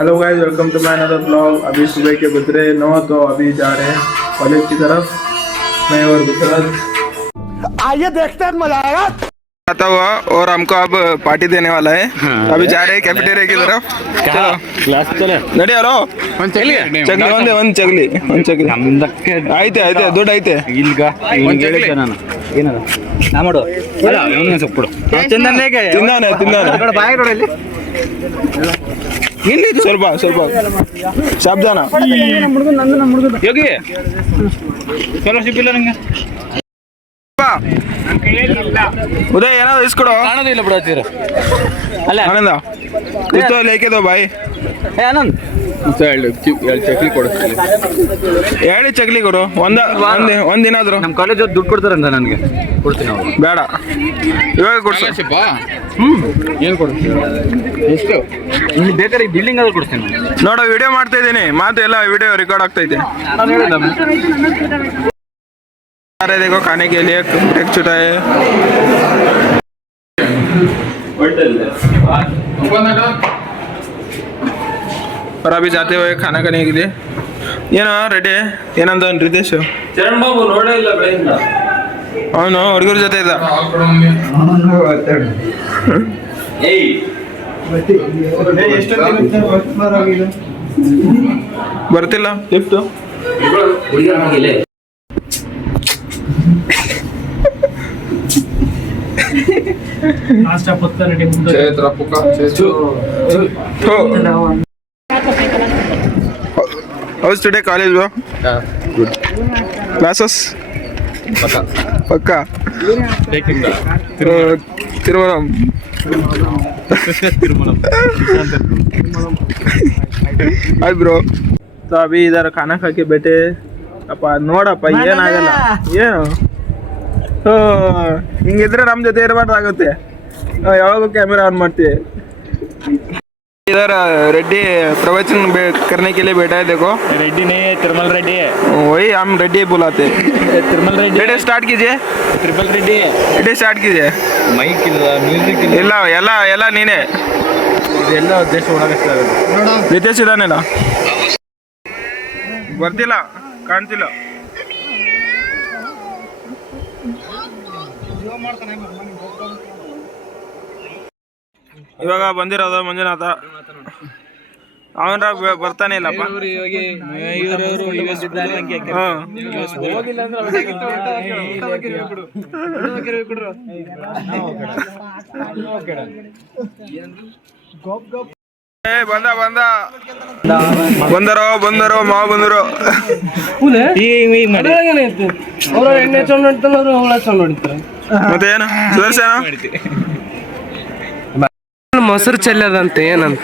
Hello guys, welcome to my another blog. अभी सुबह के बज रहे 9 तो अभी जा रहे हैं कॉलेज की तरफ। मैं और गुजरात आइए देखते हैं, मजा आएगा। आता हुआ और हमको अब पार्टी देने वाला है। अभी जा रहे हैं कैफेटेरिया की तरफ। चलो ಕ್ಲಾಸ್ ಚಲೋ ನಡಿ ಅಲೋ ಚಗ್ಲಿ ಒಂದ್ ಚಗ್ಲಿ ಐತೆ ದುಡ್ಡು ಐತೆ ಇಲ್ಗ ಹೇಳಿದ್ದೆ ನಾನು ಏನದ ನಾ ಮಾಡು ಅಲ್ಲ ಅವನೇ ಸ್ವಲ್ಪ ಕೊಡು ತಿಂದಾನೆ ಬಾಯ್ ನೋಡು ಇಲ್ಲಿ ಸ್ವಲ್ಪ ಸಾಬ್ದಾನ ಯೋಗಿ ಸ್ಕಾಲರ್ಶಿಪ್ ಇಲ್ಲ ನಂಗೆ ಉದಯ್ ಏನಾದ್ರು ಇಸ್ಕೊಡು. ಕಾಣೋದಿಲ್ಲ ಬಿಡತ್ತೀರ ಅಲ್ಲ ಆನಂದ ಇಷ್ಟು ಲೇಕೆದೋ ಬಾಯ್. ಏ ಆನಂದ್ ಚಕ್ಲಿ ಕೊಡಿಸ್ತೀನಿ ಹೇಳಿ ಚಕ್ಲಿ ಕೊಡು. ಒಂದ್ ದಿನ ಆದ್ರು ನಮ್ಮ ಕಾಲೇಜ್ ದುಡ್ಡು ಕೊಡ್ತಾರಂತ ನನಗೆ ಕೊಡ್ತೀನಿ ಅವ್ರು ಬೇಡ ಇವಾಗ ಕೊಡ್ಸ. ಏನು ಕೊಡ್ತೀನಿ ಎಷ್ಟು ಇಲ್ಲಿ ಬೇಕಾದ್ರೆ ಈ ಬಿಲ್ಡಿಂಗ್ ಆದ್ರೂ ಕೊಡ್ತೀನಿ ನೋಡೋ ವಿಡಿಯೋ ಮಾಡ್ತಾ ಇದ್ದೀನಿ, ಮಾತು ಎಲ್ಲ ವಿಡಿಯೋ ರೆಕಾರ್ಡ್ ಆಗ್ತಾ ಇದೆ. अरे देखो खाने के लिए एक छुटा है। और अभी जाते हुए खाना खाने के लिए ಏನೋ ರೆಡಿ ಏನಂತ ರಿತೇಶ್ ಚರಣ್ ಬಾಬು ನೋಡೇ ಇಲ್ಲ ಬೆಳೆಯಿಂದ ಅವನು ಹುಡುಗರ ಜೊತೆ ಇದ್ದ. ಬರ್ತಿಲ್ಲ lift. How's today college, bro? Good. Classes? Pakka. Taking the Tiruvaram. Hi bro. तो अभी इधर खाना खा के बैठे ಅಪ್ಪ ನೋಡಪ್ಪ ಏನಾಗಲ್ಲ ಏನು ಹಿಂಗಿದ್ರೆ ನಮ್ಮ ಜೊತೆ ಇರಬಾರ್ದಾಗುತ್ತೆ. ಯಾವಾಗ कैमरा ऑन ಮಾಡ್ತೀವಿ. इधर रेड्डी प्रवचन करने के लिए बैठा है. देखो रेड्डी नहीं है, तिरुमल रेड्डी है. वही हम रेड्डी बुलाते. तिरुमल रेड्डी. रेड्डी स्टार्ट कीजिए. ट्रिपल रेड्डी है. रेड्डी स्टार्ट कीजिए. ಮೈಕ್ ಇಲ್ಲ, ಮ್ಯೂಸಿಕ್ ಇಲ್ಲ, ಎಲ್ಲ ನೀನೆ. ಇದೆಲ್ಲ ಉದ್ದೇಶ ಒಳಗೆ ರಿತೇಶ್ ಇದಾನೆಲ್ಲ ಬರ್ತಿಲ್ಲ, ಕಾಣ್ತಿಲ್ಲ. ಇವಾಗ ಬಂದಿರೋದು ಮಂಜುನಾಥ. ಅವನ ಬರ್ತಾನೆ ಇಲ್ಲಪ್ಪ. ಬಂದರೋ ಮಾವ ಬಂದರು. ಮತ್ತೆ ಏನು ಸುದರ್ಶನ ಮೊಸರು ಚೆಲ್ಲದಂತೆ ಏನಂತ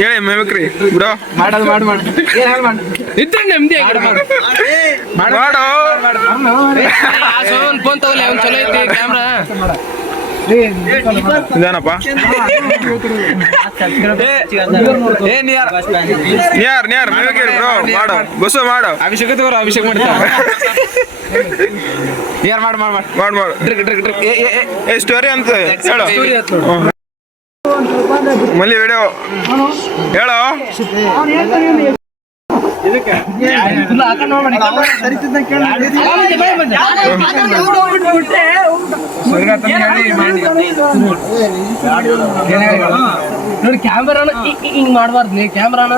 ಹೇಳಿ ಮೇಮಕ್ರಿ ಬ್ರೋ. ಫೋನ್ ತಗೊಳ್ಳಿ, ಅವ್ನು ಚಲೋ ಐತಿ ಕ್ಯಾಮ್ರಾ. ಇದೇನಪ್ಪ ನಿಯರ್ ಮೇಮಕ್ರಿ ಬ್ರೋ. ಮಾಡು ಬಸ್ಸು ಮಾಡು. ಅಭಿಷೇಕ ತಗೋರು, ಅಭಿಷೇಕ ಮಾಡ್ತಾರೆ. ಯಾರು ಮಾಡು ಸ್ಟೋರಿ ಅಂತ ಹೇಳು. ಮಲ್ಲಿ ವಿಡಿಯೋ ಹೇಳೋ. ನೋಡಿ ಕ್ಯಾಮ್ರಾನ ಹಿಂಗ್ ಮಾಡಬಾರ್ದು. ನೀ ಕ್ಯಾಮ್ರಾನ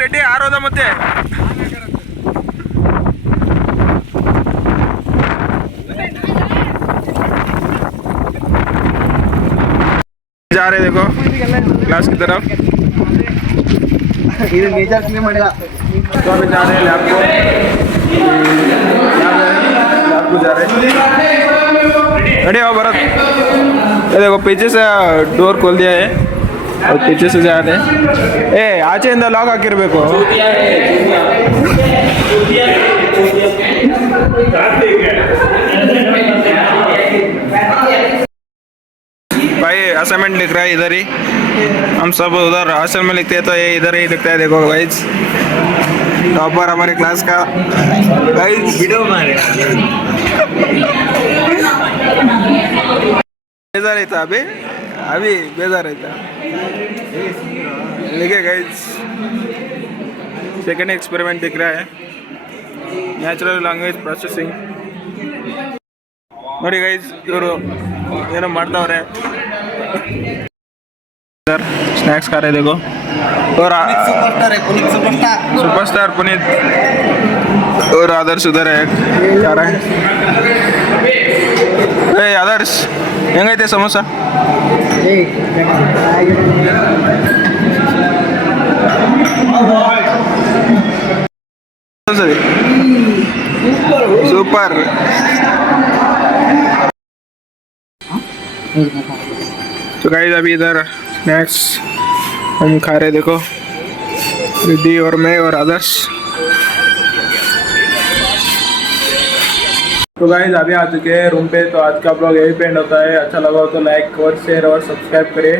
ರೆಡ್ಡಿ ಆರೋದ ಮತ್ತೆ जा रहे देखो क्लास की तरफ. तो अभी जा रहे हैं लैब को जा रहे हैं. रेडी हो भरत. ये देखो पीछे से डोर खोल दिया है और पीछे से जा रहे हैं. ಆಚೆಯಿಂದ ಲಾಕ್ ಹಾಕಿರ್ಬೇಕು. भाई असाइनमेंट लिख रहा है इधर ही, हम सब उधर हॉस्टल में लिखते हैं तो ये इधर ही लिखता है। देखो गाइज, टॉपर हमारे क्लास का गाइज। बेजार रहता अभी, अभी बेजार रहता। लिखे गाइज, सेकंड एक्सपेरिमेंट दिख रहा है, ನ್ಯಾಚುರಲ್ ಲ್ಯಾಂಗ್ವೇಜ್ ಪ್ರೊಸೆಸಿಂಗ್ ನೋಡಿ ಗೈಸ್, ಇವರು ಏನೋ ಮಾಡ್ತಾವ್ರೆ सर। स्नैक्स खा रहे देखो, और सुपरस्टार पुनीत और आदर्श उधर है खा रहा है। ए आदर्श ಹೆಂಗೈತೆ ಸಮೋಸ? सुपर। तो गाइस अभी इधर स्नैक्स हम खा रहे, देखो रिद्धि और मैं और आदर्श। तो गाइस अभी आ चुके हैं रूम पे। तो आज का ब्लॉग यही पे एंड होता है। अच्छा लगा हो तो लाइक और शेयर और सब्सक्राइब करिए।